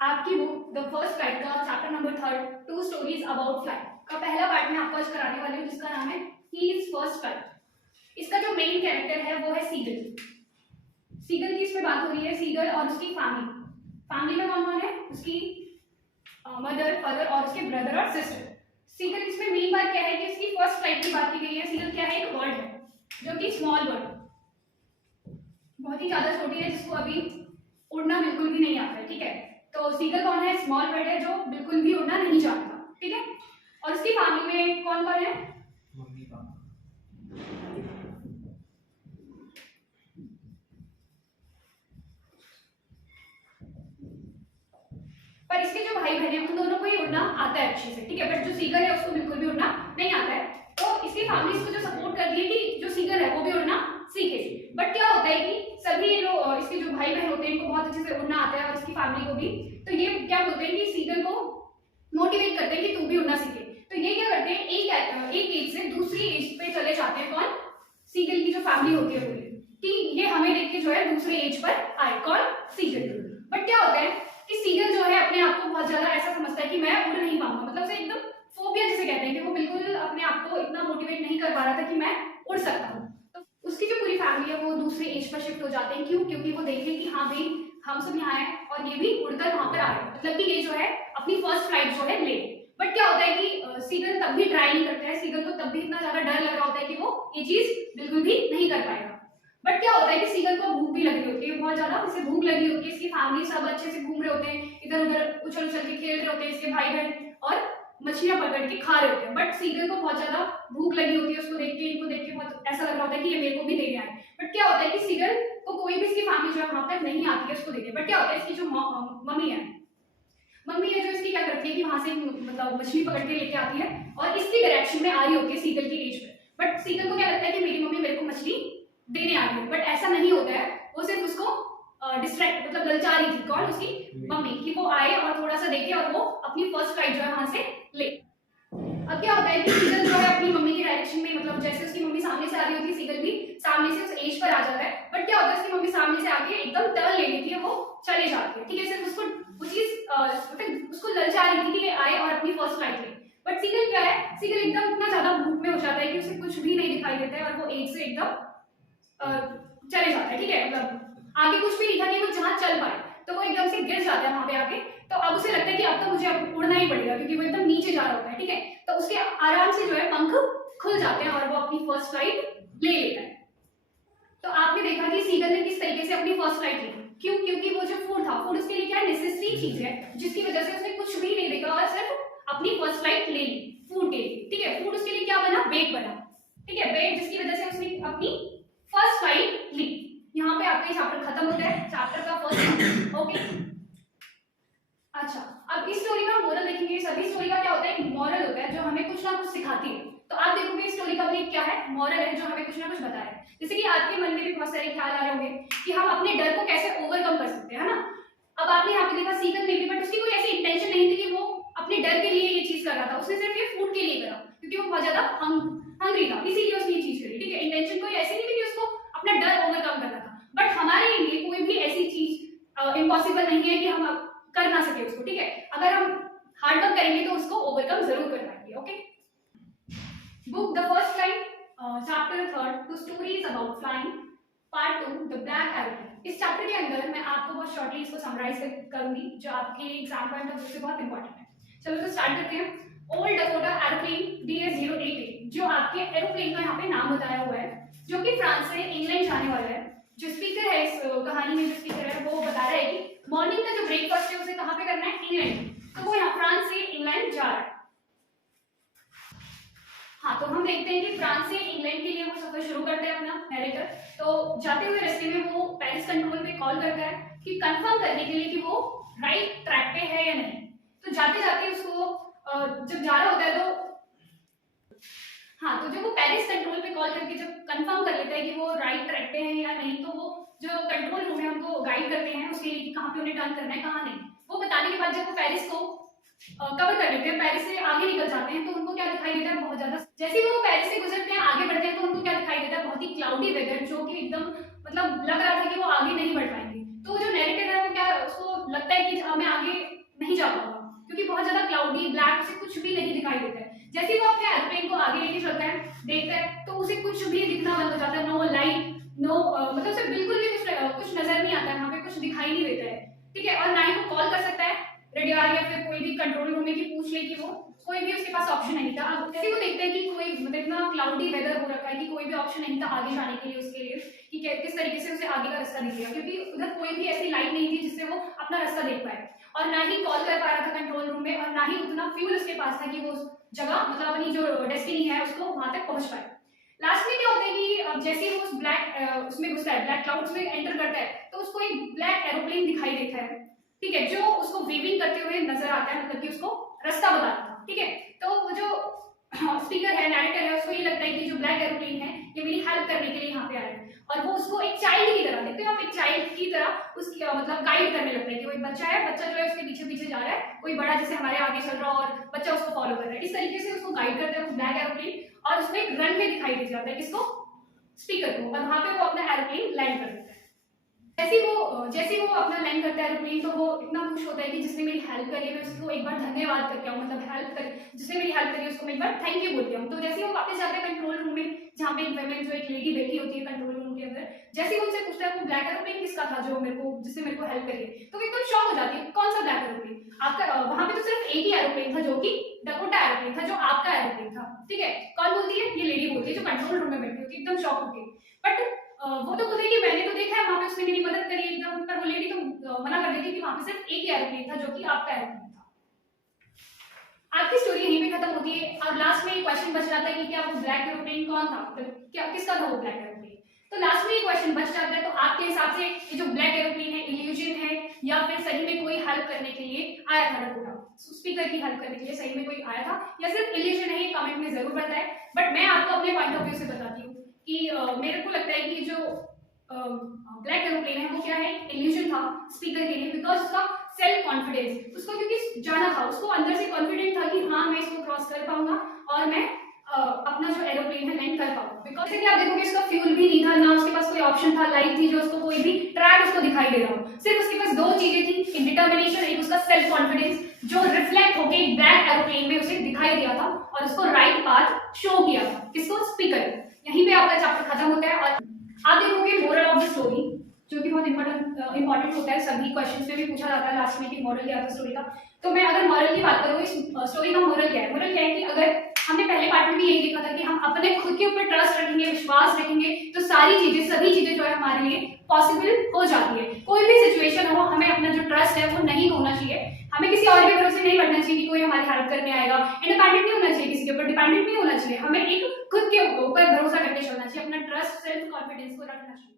आपकी book the first flight का chapter number 3 two stories about flight का पहला पार्ट में आपको आज कराने वाली हूँ, जिसका नाम है हीज फर्स्ट फ्लाइट। इसका जो मेन कैरेक्टर है वो है सीगल। सीगल की इसमें बात हो रही है, सीगल और उसकी फैमिली में कौन कौन है, उसकी मदर, फादर और उसके ब्रदर और सिस्टर। सीगल इसमें मेन बात क्या है कि इसकी फर्स्ट फ्लाइट की बात की गई है। सीगल क्या है, एक बर्ड है जो कि स्मॉल बर्ड, बहुत ही ज्यादा छोटी है, जिसको अभी उड़ना बिल्कुल भी नहीं आता है। ठीक है, तो सीगल कौन है, स्मॉल बर्ड है जो बिल्कुल भी उड़ना नहीं जानता। ठीक है, और उसकी फैमिली में कौन कौन है, मम्मी पापा। पर इसके जो भाई बहन है उन दोनों को ही उड़ना आता है अच्छे से। ठीक है, बट जो सीगल है उसको बिल्कुल भी उड़ना नहीं आता है। तो इसकी फैमिली इसको जो सपोर्ट करती है कि जो सीगल है वो भी उड़ना सीखे। बट क्या होता है कि सभी लोग, इसके जो भाई बहन होते हैं इनको बहुत अच्छे से उड़ना आता है और इसकी फैमिली को भी, तो ये क्या बोलते हैं कि सीगल को मोटिवेट करते हैं कि तू भी उड़ना सीखे। तो ये क्या करते हैं, एक एज से दूसरी एज पे चले जाते हैं। कौन, सीगल की जो फैमिली होती है पूरी, कि ये हमें देख के जो है दूसरे एज पर आए। कौन, सीगल। बट क्या होता है कि सीगल जो है अपने आप को बहुत ज्यादा ऐसा समझता है कि मैं उड़ नहीं पाऊंगा, मतलब उसे एकदम फोबिया जिसे कहते हैं, कि वो बिल्कुल अपने आप को इतना मोटिवेट नहीं कर पा रहा था कि मैं उड़ सकता हूँ। तो उसकी जो पूरी फैमिली है वो दूसरे एज पर शिफ्ट हो जाते हैं। क्यों, क्योंकि वो देखें कि हाँ भाई हम सब यहाँ आए और ये भी उड़कर वहां पर आ रहे हैं, मतलब कि ये जो है अपनी फर्स्ट फ्लाइट जो है ले। बट क्या होता है कि सीगल तब भी ट्राई नहीं करता है, सीगल को तब भी इतना ज्यादा डर लग रहा होता है कि वो ये चीज बिल्कुल भी नहीं कर पाएगा। बट क्या होता है कि सीगल को भूख भी लगी होती है, बहुत ज्यादा इसे भूख लगी होती है। इसकी फैमिली सब अच्छे से घूम रहे होते हैं, इधर उधर उछल उछल के खेल रहे होते हैं, इसके भाई बहन, और मछलियां पकड़ के खा रहे होते हैं। बट सीगल को बहुत ज्यादा भूख लगी होती है, उसको देख के, इनको देख के बहुत ऐसा लग रहा होता है कि ये मेरे को भी देने आए। बट क्या होता है कि सीगल को कोई भी इसकी फैमिली जो है वहां तक नहीं आती है उसको देने। बट क्या होता है, इसकी जो मम्मी है जो इसकी क्या करती है कि वहां से मतलब मछली पकड़ के लेके आती है और इसकी डायरेक्शन में आ रही होती है सीगल की एज पे। बट सीगल को क्या लगता है कि मेरी मम्मी मेरे को मछली देने आ रही है, बट ऐसा नहीं होता है। वो सिर्फ उसको डिस्ट्रैक्ट मतलब ललचा रही थी। कौन, उसकी मम्मी, कि वो आए और थोड़ा सा देखे और वो अपनी फर्स्ट फ्लाइट जो है वहां से ले। अब क्या होता है कि सीगल जो है अपनी मम्मी की डायरेक्शन में, मतलब जैसे उसकी मम्मी सामने से आ रही होती है, सीगल भी सामने से उस एज पर आ जाता है। बट क्या होता है, उसकी मम्मी सामने से आके एकदम टर्न ले लेती है, वो चले जाती है। ठीक है, सिर्फ उसको वो चीज मतलब उसको ललचा रही थी कि ये आए और अपनी फर्स्ट फ्लाइट ले। बट सीगल क्या है, सीगल एकदम इतना ज्यादा भूख में हो जाता है कि उसे कुछ भी नहीं दिखाई देता है और वो एज से एकदम चले जाता है। ठीक है, मतलब आगे कुछ भी नहीं था कि वो जहां चल पाए, तो वो एकदम से गिर जाता है वहां पे आके। तो अब उसे लगता है कि अब तो मुझे अब उड़ना ही पड़ेगा, क्योंकि वो एकदम नीचे जा रहा होता है। ठीक है, तो उसके आराम से जो है पंख खुल जाते हैं और वो अपनी फर्स्ट फ्लाइट ले लेता है। तो आपने देखा कि सीगल ने किस तरीके से अपनी फर्स्ट फ्लाइट ली। क्यों, क्योंकि वो जो फूड था, फूड उसके लिए क्या नेसेसरी चीज है, जिसकी वजह से उसने कुछ भी नहीं देखा और सिर्फ अपनी फर्स्ट फ्लाइट ले ली फूड के लिए। ठीक है, फूड उसके लिए क्या बना, बेग बना। ठीक है, बेग, जिसकी वजह से उसने अपनी फर्स्ट फ्लाइट ली। यहाँ पे आपका ये चैप्टर खत्म होता है, चैप्टर का फर्स्ट। ओके, अच्छा, अब इस स्टोरी का मोरल देखेंगे। सभी स्टोरी का क्या होता है, मॉरल होता है जो हमें कुछ ना कुछ सिखाती है। तो आप देखोगे इस स्टोरी का भी क्या है, मॉरल है जो हमें कुछ ना कुछ बता रहा है। जैसे कि आपके मन में भी बहुत सारे ख्याल आ रहे होंगे कि हम अपने डर को कैसे ओवरकम कर सकते हैं, है ना। अब आपने यहाँ पे देखा सीगल ने भी, बट उसकी कोई ऐसी इंटेंशन नहीं थी कि वो अपने डर के लिए ये चीज कर रहा था। उसने सिर्फ ये फूड के लिए करा, क्योंकि वो बहुत ज्यादा हंग्री था, इसीलिए उसने ये चीज करी। ठीक है, इंटेंशन कोई ऐसी नहीं थी कि उसको अपना डर ओवरकम करना था। बट हमारे लिए कोई भी ऐसी चीज इम्पॉसिबल नहीं है कि हम कर ना सके उसको। ठीक है, अगर हम हार्ड वर्क करेंगे तो उसको ओवरकम जरूर कर पाएंगे। Okay, book the first flight chapter 3 two stories about flying part 2 the black aeroplane. इस चैप्टर के अंदर मैं आपको बहुत शॉर्टली इसको समराइज करूंगी, जो आपके एग्जाम पॉइंट ऑफ व्यू से बहुत इंपॉर्टेंट है। चलो तो स्टार्ट करते हैं। ओल्ड डकोटा एरोप्लेन DS-088, जो आपके एरोप्लेन का यहाँ पे नाम बताया हुआ है, जो कि फ्रांस से इंग्लैंड जाने वाला है। जो स्पीकर है इस कहानी में, जो स्पीकर है वो बता रहा है कि मॉर्निंग का जो ब्रेकफास्ट है उसे कहाँ पे करना है, इंग्लैंड। तो वो यहाँ फ्रांस से इंग्लैंड जा रहा है। हाँ, तो हम देखते हैं कि फ्रांस से इंग्लैंड के लिए वो सफर शुरू करते हैं अपना नैरेटर। तो जाते हुए रास्ते में वो पेरिस कंट्रोल पे कॉल करता है कि कंफर्म करने के लिए कि वो राइट ट्रैक पे है या नहीं। तो जाते जाते उसको जब जा रहा होता है तो हाँ, तो जब वो पेरिस कंट्रोल पे कॉल करके जब कंफर्म कर लेता है कि वो राइट ट्रैक पे है या नहीं, तो वो जो कंट्रोल रूम है उनको गाइड करते हैं उसके लिए कि कहाँ पे उन्हें टर्न करना है, कहाँ नहीं। वो बताने के बाद जब वो पेरिस को कवर कर लेते हैं, पेरिस से आगे निकल जाते हैं, तो उनको क्या दिखाई देता है, बहुत ज्यादा जैसे ही वो पेरिस से गुजरते हैं, आगे बढ़ते हैं, तो उनको क्या दिखाई देता है, बहुत ही क्लाउडी वेदर, जो कि एकदम मतलब लग रहा था कि वो आगे नहीं बढ़ पाएंगे। तो जो नैरेटर है वो क्या उसको लगता है कि अब मैं आगे नहीं जा पाऊंगा, क्योंकि बहुत ज्यादा क्लाउडी ब्लैक, उसे कुछ भी नहीं दिखाई देता है। जैसे ही वो अपने एरोप्लेन को आगे लेके चलता है, देखता है, तो उसे कुछ भी दिखना बंद हो जाता है। नो लाइट, नो मतलब उसे बिल्कुल भी कुछ नजर नहीं आता है, वहाँ पे कुछ दिखाई नहीं देता है, ठीक है। और ना ही वो कॉल कर सकता है रेडियो या फिर कोई भी कंट्रोल रूम में कि पूछ ले, कि वो कोई भी उसके पास ऑप्शन नहीं था। अब जैसे वो देखते हैं कि कोई मतलब इतना क्लाउडी वेदर हो रखा है कि कोई भी ऑप्शन नहीं था आगे जाने के लिए उसके लिए, कि किस तरीके से उसे आगे का रास्ता दिखेगा, क्योंकि उधर कोई भी ऐसी लाइट नहीं थी जिससे वो अपना रास्ता देख पाए, और ना ही कॉल कर पा रहा था कंट्रोल रूम में, और ना ही उतना फ्यूल उसके पास था कि वो उस जगह मतलब अपनी जो डेस्टिनी है उसको वहां तक पहुंच पाए। लास्ट में क्या होता है कि अब जैसे वो उस ब्लैक उसमें घुसता है, ब्लैक क्लाउड्स में एंटर करता है, तो उसको एक ब्लैक एरोप्लेन दिखाई देता है, ठीक है, जो उसको वेविंग करते हुए नजर आता है, मतलब कि उसको रास्ता बताता है, ठीक है। तो वो जो स्पीकर है, नैरेटर है, उसको ये लगता है कि जो ब्लैक एरोप्लेन है ये मेरी हेल्प करने के लिए यहाँ पे आया है, और वो उसको एक चाइल्ड की तरह देखते हो आप, एक चाइल्ड की तरह उसकी मतलब गाइड करने लगता है कि वो एक बच्चा है, बच्चा जो है उसके पीछे पीछे जा रहा है, कोई बड़ा जैसे हमारे आगे चल रहा और बच्चा उसको फॉलो कर रहा है, इस तरीके से उसको गाइड करता है ब्लैक एरोप्लेन, और उसमें एक रनवे दिखाई दे जाता है किसको, स्पीकर को, और वहां पे वो अपना एरोप्लेन लैंड कर देता है। जैसे वो अपना लैंड करता है एरोप्लेन, तो वो इतना खुश होता है कि जिसने मेरी हेल्प करी है मैं उसको एक बार धन्यवाद करके आऊँ, मतलब हेल्प कर जिसने मेरी हेल्प करी उसको मैं एक बार थैंक यू बोलती हूँ। तो जैसे वो वापस जाता है कंट्रोल रूम में, जहाँ पे एक वुमेन जो एक लेडी बैठी होती है कंट्रोल रूम के अंदर, जैसे वो उनसे पूछता है वो ब्लैक एरोप्लेन किसका था जो जिसने मेरे को हेल्प करी है, तो वो एकदम शॉक हो जाती है, कौन सा ब्लैक एरोप्लेन आपका, वहां पे तो सिर्फ एक ही एरोप्लेन था जो कि डकोटा एरोप्लेन था, जो आपका एरोप्लेन था, ठीक है। कौन बोलती है, ये लेडी बोलती है जो कंट्रोल रूम में बैठी होती है, एकदम शॉक होती है। बट वो तो बोलती है कि मैंने तो देखा है वहां पे उसने मेरी मदद करी एकदम, पर वो लेडी तो मना कर देती है कि वहां पे सिर्फ एक ही एरोप्लेन था जो कि आपका एरोप्लेन था। आपकी स्टोरी यहीं पे खत्म होती है, और लास्ट में एक क्वेश्चन बच जाता है कि क्या वो ब्लैक एरोप्लेन कौन था, मतलब क्या किसका था वो ब्लैक एरोप्लेन। तो लास्ट में ये क्वेश्चन बच जाता है, तो आपके हिसाब से ये जो ब्लैक एरोप्लेन है इल्यूजन है, या फिर सही में कोई हेल्प करने के लिए आया था डकोटा, स्पीकर की हेल्प करने के लिए सही में कोई आया था, या सिर्फ इल्यूजन है, ये कमेंट में जरूर बताएं। बट मैं आपको अपने पॉइंट ऑफ व्यू से बताती हूँ कि मेरे को लगता है कि जो ब्लैक एरोप्लेन है वो क्या है, इल्यूजन था स्पीकर के लिए, बिकॉज उसका सेल्फ कॉन्फिडेंस, उसको क्योंकि जाना था, उसको अंदर से कॉन्फिडेंट था कि हाँ मैं इसको क्रॉस कर पाऊंगा और मैं अपना जो एरोप्लेन है लैंड कर पाऊंगा। बिकॉज जैसे कि आप देखोगे इसका फ्यूल भी नहीं था, ना उसके पास कोई ऑप्शन था, लाइट थी जो उसको कोई भी ट्रैक उसको दिखाई दे रहा हो, सिर्फ उसके पास दो चीजें थी, एक डिटर्मिनेशन, एक उसका सेल्फ कॉन्फिडेंस, जो रिफ्लेक्ट होकर एक ब्लैक एरोप्लेन में उसे दिखाई दिया था और उसको राइट पाथ शो किया था, किसको, स्पीकर। यहीं पे आपका चैप्टर खत्म होता है। और आप देखोगे मोरल ऑफ द स्टोरी, जो कि बहुत इंपॉर्टेंट होता है, सभी क्वेश्चंस में भी पूछा जाता है लास्ट में कि मोरल क्या था स्टोरी का। तो मैं अगर मोरल की बात करूँ, इस स्टोरी का मोरल क्या है, मोरल क्या है कि अगर हमने पहले पार्ट में भी यही देखा था कि हम अपने खुद के ऊपर ट्रस्ट रखेंगे, विश्वास रखेंगे, तो सारी चीजें, सभी चीजें जो है हमारे लिए पॉसिबल हो जाती है। कोई भी सिचुएशन हो, हमें अपना जो ट्रस्ट है वो नहीं होना चाहिए, हमें किसी और के भरोसे नहीं बैठना चाहिए कि कोई हमारी हेल्प करने आएगा, इंडिपेंडेंट नहीं होना चाहिए, किसी के ऊपर डिपेंडेंट नहीं होना चाहिए, हमें एक खुद के ऊपर भरोसा करके चलना चाहिए, अपना ट्रस्ट, सेल्फ कॉन्फिडेंस को रखना चाहिए।